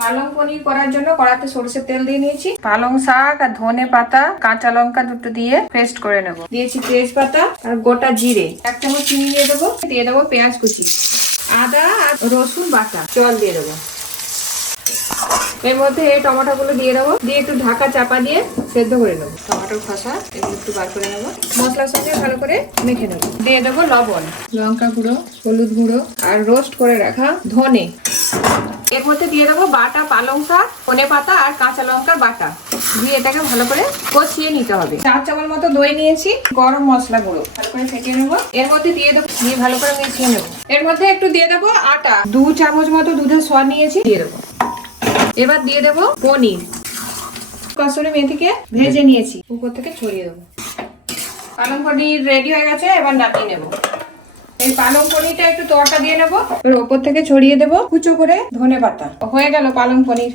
পালং পনির করার জন্য কড়াতে সরষের তেল দিয়ে নিয়েছি। পালং শাক আর ধনে পাতা কাঁচা লঙ্কা দুটো দিয়ে পেস্ট করে নেব। দিয়েছি তেজপাতা আর গোটা জিরে, 1 চামচ চিনি দিয়ে দেবো। দিয়ে দেবো পেঁয়াজ কুচি, আদা আর রসুন বাটা, জল দিয়ে দেবো। এর মধ্যে এই টমেটো গুলো দিয়ে দেবো, দিয়ে একটু ঢাকা চাপা দিয়ে সেদ্ধ করে নেবো। টমেটোর খোসা এগুলো একটু বার করে নেবো। মশলার সঙ্গে ভালো করে মেখে নেবো। দিয়ে দেবো লবণ, লঙ্কা গুঁড়ো, হলুদ গুঁড়ো আর রোস্ট করে রাখা ধনে। এর মধ্যে দিয়ে দেবো বাটা পালং শাক, ধনে পাতা আর কাঁচা লঙ্কা বাটা, দিয়ে এটাকে ভালো করে কষিয়ে নিতে হবে। 4 চামচ মতো দই নিয়েছি, গরম মশলা গুঁড়ো ভালো করে ফেটিয়ে নেবো। এর মধ্যে দিয়ে দেবো, দিয়ে ভালো করে মিশিয়ে নেবো। এর মধ্যে একটু দিয়ে দেবো আটা, 2 চামচ মতো দুধের সোয়া নিয়েছি, দিয়ে দেবো। এবার দিয়ে দেবো পনির, কসুরি মেথিকে ভেজে নিয়েছি, উপর থেকে ছড়িয়ে দেবো। পালং পনির রেডি হয়ে গেছে, এবার নামিয়ে নেবো। এই পালং পনিরটা একটু তড়কা দিয়ে নেবো, এর ওপর থেকে ছড়িয়ে দেবো কুচো করে ধনে পাতা। হয়ে গেল পালং পনির।